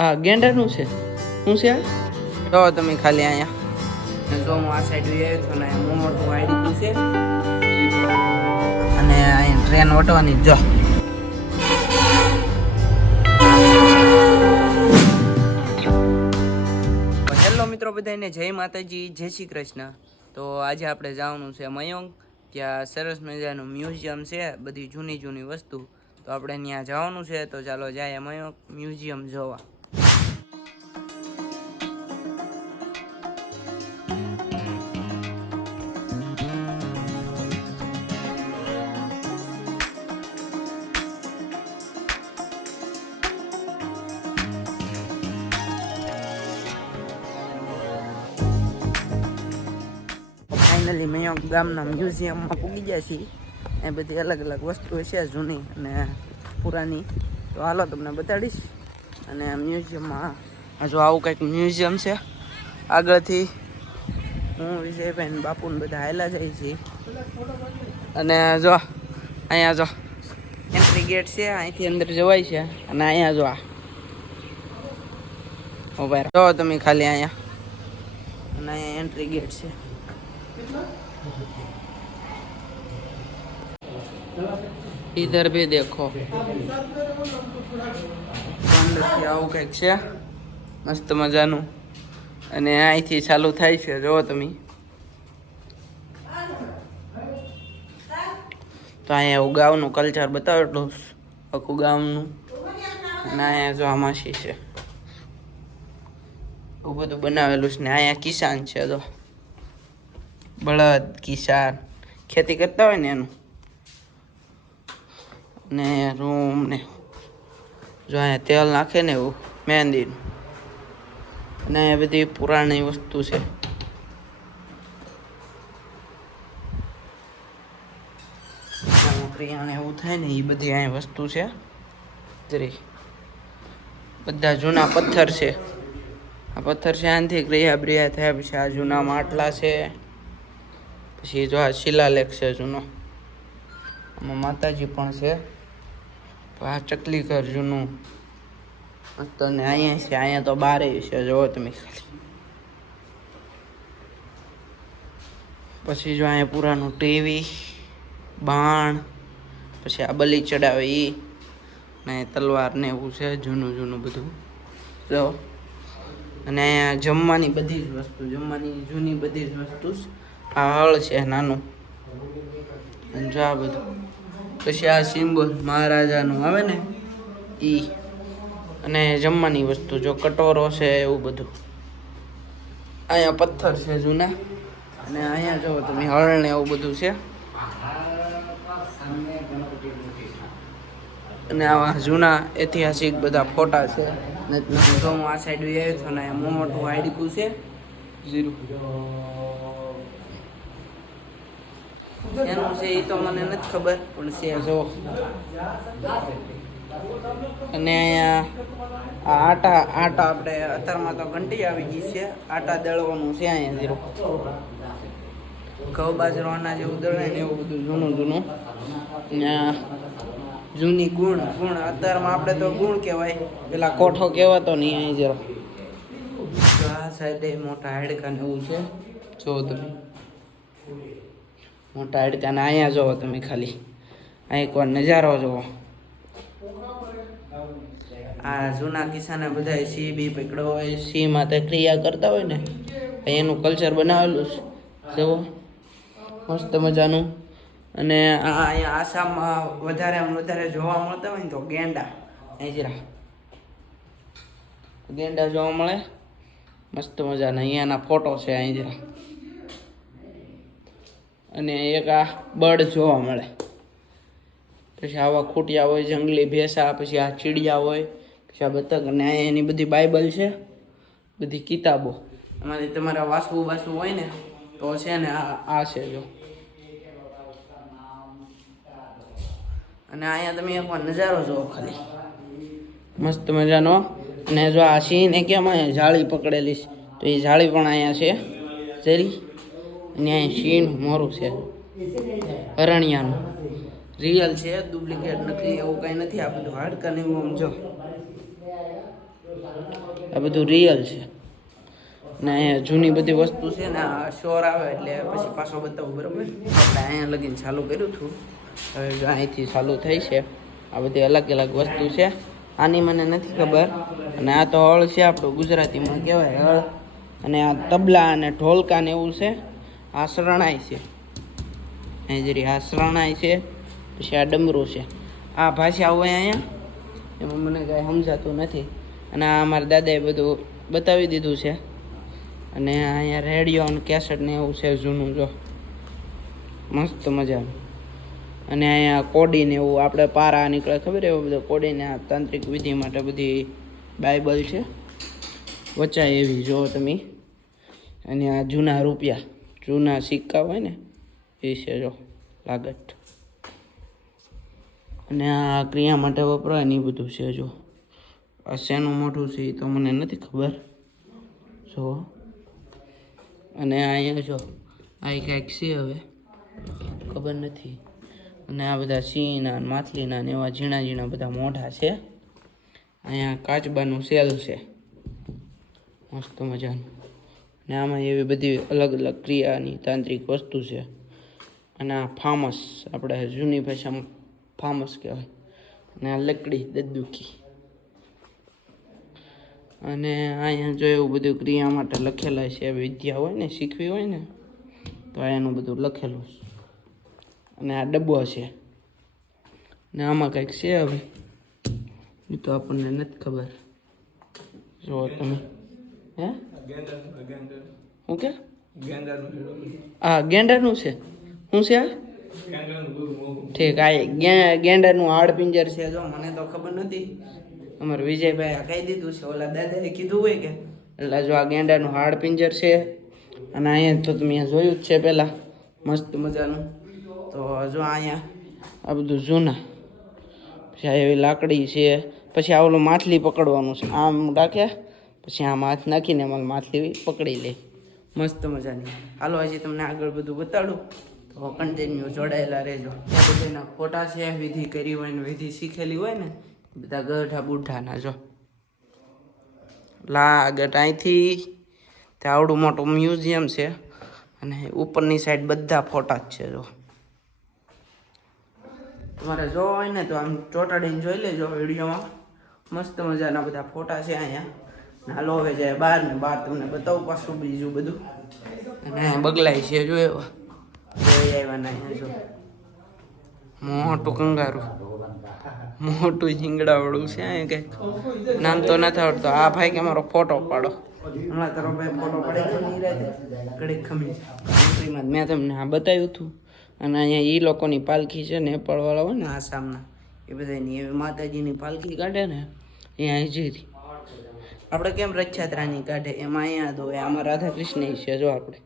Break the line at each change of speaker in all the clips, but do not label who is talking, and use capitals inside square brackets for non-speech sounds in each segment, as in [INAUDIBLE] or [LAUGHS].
આ ગેંડાનું છે. શું છે જો તમે ખાલી અહીંયા. જો હું આ સાઈડ આવ્યો છું ને હું મોટું આઈડી છે. અને અહીં ટ્રેન ઓટવાની જો હેલો મિત્રો બધાને, જય માતાજી, જય શ્રી કૃષ્ણ. તો આજે આપણે જવાનું છે મયંક ત્યાં સરસ મજાનું મ્યુઝિયમ છે, બધી જૂની જૂની વસ્તુ. તો આપણે ત્યાં જવાનું છે, તો ચાલો જાય મયંક મ્યુઝિયમ જોવા. ફાઇનલી મેં ગામના મ્યુઝિયમમાં પૂગી ગયા છીએ એ બધી અલગ અલગ વસ્તુઓ છે, જૂની અને પુરાની. તો હાલો તમને બતાડીશ. અને મ્યુઝિયમમાં હજુ આવું કંઈક મ્યુઝિયમ છે. આગળથી હું વિજયભાઈ ને બાપુ ને બધા હાયલા જાય છીએ અને જો, અહીંયા જો. એન્ટ્રી ગેટ છે, અહીંથી અંદર જવાય છે. અને અહીંયા જો આ. ઊભા. જો તમે ખાલી અહીંયા. અને અહીંયા એન્ટ્રી ગેટ છે. ઇધર ભી દેખો કંઈક છે? મસ્ત મજાનું. અને અહીંથી ચાલુ થાય છે, જુઓ તમે. તો અહીંયા એવું ગામનું કલ્ચર બતાવેલું આખું ગામનું. અને અહીંયા જો આમાસી છે. એવું બધું બનાવેલું છે ને, અહીંયા કિસાન છે, જો. બળદ, કિસાન, ખેતી કરતા હોય ને એનું. ને રૂમ ને જો અહીંયા તેલ નાખે ને એવું, મહેંદીનું. અને અહીંયા બધી પુરાણી વસ્તુ છે. એવું થાય ને એ બધી અહીંયા વસ્તુ છે. બધા જૂના પથ્થર છે. આ પથ્થર છે, આનાથી ક્રિયા બ્રિયા થયા પછી આ જૂના માટલા છે. પછી જો આ શિલાલેખ છે જૂનો. આમાં માતાજી પણ છે. આ ચકલી ઘર જૂનું. તને અહીંયા છે, અહીંયા તો બારે છે, જોવો તમે પછી જો અહીંયા પુરાનું ટીવી, બાણ, પછી આ બલી ચડાવે એ ને તલવાર ને એવું છે, જૂનું જૂનું બધું. જો. અને અહીંયા જમવાની બધી જ વસ્તુ, જમવાની જૂની બધી જ વસ્તુ. આ હળ છે, નાનું. અને જો આ બધું. પછી આ સિમ્બોલ મહારાજાનું આવે ને એ અને જમવાની વસ્તુ, જો કટોરો છે, એવું બધું. અહીંયા પથ્થર છે જૂના. અને અહીંયા જો તમે હળ ને એવું બધું છે. અને આવા જૂના ઐતિહાસિક બધા ફોટા છે. ને હું આ સાઈડ આવ્યો હતો ને મોટું હાઈડકું છે. ઝીરો એનું છે એ તો મને નથી ખબર પણ છે જો. અને અહીંયા આ આટા આટા આપણે અત્યારમાં તો ઘંટી આવી ગઈ છે. આટા દળવાનું છે અહીંયા જીરો. ઘઉં બાજરો અનાજ એવું દળે ને એવું બધું જૂનું જૂનું. જૂની ગુણ ગુણ અત્યારમાં આપણે તો ગુણ કહેવાય. પેલા કોઠો કહેવાતો નહીં અહીં જરો. આ સાઈડે મોટા હાડકા ને એવું છે. જો તમે. મોટા હાડકા ને અહીંયા જોવો તમે ખાલી. અહીં એકવાર નજારો જોવો. આ જૂના કિસ્સાના બધા સિંહ બી પકડો હોય સી માટે ક્રિયા કરતા હોય ને એનું કલ્ચર બનાવેલું છે. જુઓ, મસ્ત મજાનું. અને આ અહીંયા આસામમાં વધારે વધારે જોવા મળતા હોય ને તો ગેંડા. અહીં ગેંડા જોવા મળે. મસ્ત મજાના. અહીંયાના ફોટો છે, અહીં જરા. અને એક આ બર્ડ જોવા મળે. પછી આવા ખૂટિયા હોય, જંગલી ભેંસા, પછી આ ચીડિયા હોય, પછી આ બતક અને એની બધી બાઇબલ છે, બધી કિતાબો. એમાંથી તમારે વાંચવું વાંચવું હોય ને, તો છે ને આ આ છે જો. અને અહીંયા તમે એકવાર નજારો જોવો ખાલી. મસ્ત મજાનો. અને જો આ સિંહને કેમ અહીંયા જાળી પકડેલી છે, તો એ જાળી પણ અહીંયા છે. જરી અને અહીં શીણ મોરું છે. અરણિયાનું. રિયલ છે ડુપ્લિકેટ નથી એવું કાંઈ નથી. આ બધું હાડકા ને એવું જો. આ બધું રિયલ છે. ને અહીંયા જૂની બધી વસ્તુ છે ને આ શોર આવે એટલે પછી પાછો બતાવું બરાબર? આપણે અહીંયા લગીને ચાલુ કર્યું હતું. હવે અહીંથી ચાલુ થઈ છે. આ બધી અલગ અલગ વસ્તુ છે. આની મને નથી ખબર. અને આ તો હળ છે આપણું ગુજરાતીમાં કહેવાય હળ. અને આ તબલા અને ઢોલકા ને એવું છે. આ શરણાઈ છે. અહીં જરી આ શરણાઈ છે, પછી આ ડમરું છે. આ ભાષા હોય અહીંયા, એમાં મને કાંઈ સમજાતું નથી. અને આ અમારા દાદાએ બધું બતાવી દીધું છે. અને અહીંયા રેડિયો અને કેસેટ ને એવું છે જૂનું, જો. મસ્ત મજાનું. અને અહીંયા કોડીને એવું, આપણે પારા નીકળે, ખબર એવું બધું કોડીને આ તાંત્રિક વિધિ માટે બધી બાઇબલ છે. વચાય એવી, જો તમે. અને આ જૂના રૂપિયા. જૂના સિક્કા હોય ને, એ છે જો લાગટ અને આ ક્રિયા માટે વપરાય ને એ બધું છે જો. આ શેનું મોઢું છે એ તો મને નથી ખબર. જો. અને અહીંયા જો, આ કંઈક છે હવે. ખબર નથી. અને આ બધા સિંહના માછલીના ને એવા ઝીણા ઝીણા બધા મોઢા છે. અહીંયા કાચબાનું સેલ છે. મસ્ત મજાનું. ને આમાં એવી બધી અલગ અલગ ક્રિયાની તાંત્રિક વસ્તુ છે. અને આ ફામસ આપણે જૂની ભાષામાં ફામસ કહેવાય. અને આ લકડી દદ્દુકી. અને અહીંયા જો એવું બધું ક્રિયા માટે લખેલા છે વિદ્યા હોય ને, શીખવી હોય ને, તો એનું બધું લખેલું છે. અને આ ડબ્બો છે. ને આમાં કંઈક છે હવે? એ તો આપણને નથી ખબર. જો તમે. હે? શું કે? હા ગેંડાનું છે. શું છે ઠીક આ ગેંડાનું હાડ પિંજર છે જો મને તો ખબર નથી. અમારે વિજયભાઈ આ કહી દીધું છે ઓલા દાદાએ કીધું હોય કે? એટલે જો આ ગેંડાનું હાડ પિંજર છે અને અહીંયા તો તમે જોયું જ છે પહેલાં. મસ્ત મજાનું. તો જો અહીંયા આ બધું જૂના. પછી આ એવી લાકડી છે. પછી આ ઓલું માછલી પકડવાનું છે. આમ રાખ્યા પછી આમ હાથ નાખીને એમાં માછલી પકડી લે. મસ્ત મજાની. હાલો હજી તમને આગળ બધું બતાડું. તો કન્ટિન્યુ જોડાયેલા રહેજો. બધાના ફોટા છે, વિધિ કરી હોય ને વિધિ શીખેલી હોય ને, બધા ગઢા બુઢાના જો. લાગટ અહીંથી ત્યાં આવડું મોટું મ્યુઝિયમ છે અને ઉપરની સાઈડ બધા ફોટા જ છે જો. તમારે જોવા હોય ને તો આમ ચોટાડીને જોઈ લેજો વિડીયોમાં. મસ્ત મજાના બધા ફોટા છે અહીંયા. નાલો હવે જાય બહાર ને બહાર તમને બતાવું પાછું બીજું બધું. અને બગલાય છે જો એવા. જોઈ આવ્યા ના અહીંયા જો. મોટું કંગારું. મોટું ઝીંગડાવાળું છે અહીં કંઈક. નામ તો નથી આવડતો. આ ભાઈ કે મારો ફોટો પાડો. હમણાં તારો ભાઈ ફોટો પડે ઘડીક ખમી મેં તમને આ બતાવ્યું હતું. અને અહીંયા એ લોકોની પાલખી છે ને નેપાળવાળા હોય ને આસામના. એ બધાની એવી માતાજીની પાલખી કાઢે ને એ અહીંથી આપણે કેમ રથયાત્રાની કાઢે એમાં અહીંયા ધોવે આમાં રાધા કૃષ્ણ છે, જો આપણે.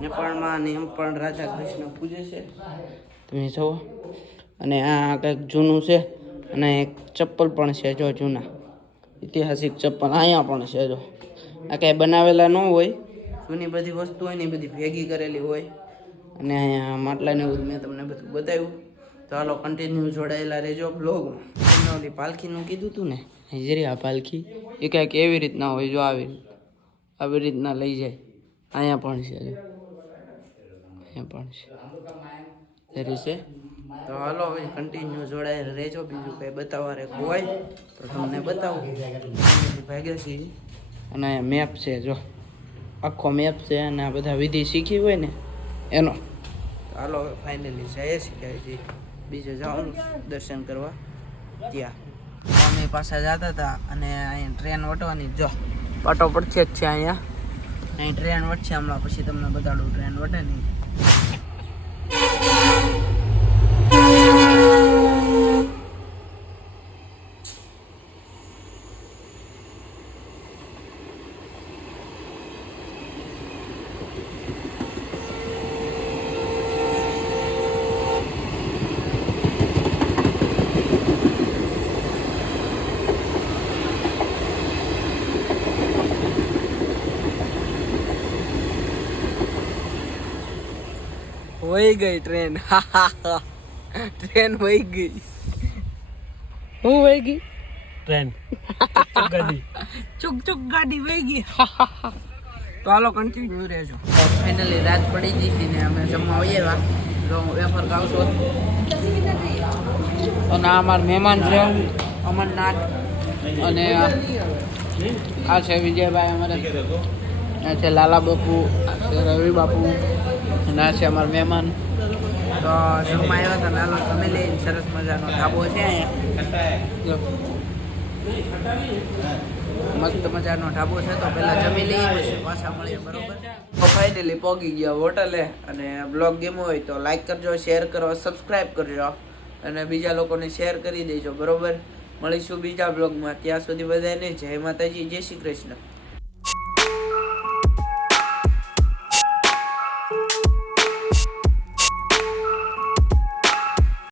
નેપાળમાં ને એમ પણ રાધા કૃષ્ણ પૂજે છે. તમે જુઓ. અને આ કંઈક જૂનું છે, અને એક ચપ્પલ પણ છે, જો જૂના. ઐતિહાસિક ચપ્પલ, અહીંયા પણ છે, જો. આ કાંઈ બનાવેલા ન હોય, જૂની બધી વસ્તુ હોય ને બધી ભેગી કરેલી હોય. અને અહીંયા માટલાને એવું મેં તમને બધું બતાવ્યું. તો હાલો કન્ટિન્યુ જોડાયેલા રહેજો બ્લોગમાં તમને ઓલી પાલખીનું કીધું હતું ને? હાજરી આ પાલખી. એ કાંઈક એવી રીતના હોય જો આવી રીત આવી રીતના લઈ જાય. અહીંયા પણ છે અહીંયા પણ છે. ધરી છે તો હાલો હવે કન્ટિન્યુ જોડાયેલા રહેજો. બીજું કંઈ બતાવવા રે હોય તો તમને બતાવું. ભાગ્યા છીએ. અને અહીંયા મેપ છે જો. આખો મેપ છે અને આ બધા વિધિ શીખી હોય ને એનો. હાલો ફાઇનલી ફાઇનલી એ શીખાય હજી બીજે જવાનું દર્શન કરવા. ત્યાં. અમે પાછા જતા હતા અને અહીંયા ટ્રેન વટવાની. જો પાટો પડશે જ છે અહીંયા. અહીં ટ્રેન વટશે હમણાં પછી તમને બતાડું ટ્રેન વટે નહીં. વહી ગઈ ટ્રેન. [LAUGHS] ટ્રેન વહી ગઈ. હું વહી ગઈ?
ટ્રેન. ગાડી.
ચુક ચુક ગાડી વહી ગઈ. [LAUGHS] તો હાલો કન્ટિન્યુ રહેજો. ફાઇનલી રાત પડી ગઈ હતી ને અમે જમવા આવીએ એવા. તો વેફર ખાવશો અને આ અમારા મહેમાન છે. અમરનાથ અને આ છે વિજયભાઈ અમારે. આ છે લાલા બાપુ રવિ બાપુ અને આ છે અમારા મહેમાન. તો જમવા આવ્યા હતા લાલો તમે લઈને સરસ મજાનો ધાબો છે મસ્ત મજાનો ઢાબો છે, તો પહેલાં જમી લઈએ, પછી મળીએ, બરોબર? તો ફાઇનલી પહોંચી ગયા હોટલે, અને બ્લોગ ગેમો હોય તો લાઈક કરજો શેર કરો સબસ્ક્રાઇબ કરજો, અને બીજા લોકોને શેર કરી દેજો, બરોબર? મળીશું બીજા બ્લોગમાં, ત્યાં સુધી બધાને જય માતાજી, જય શ્રી કૃષ્ણ.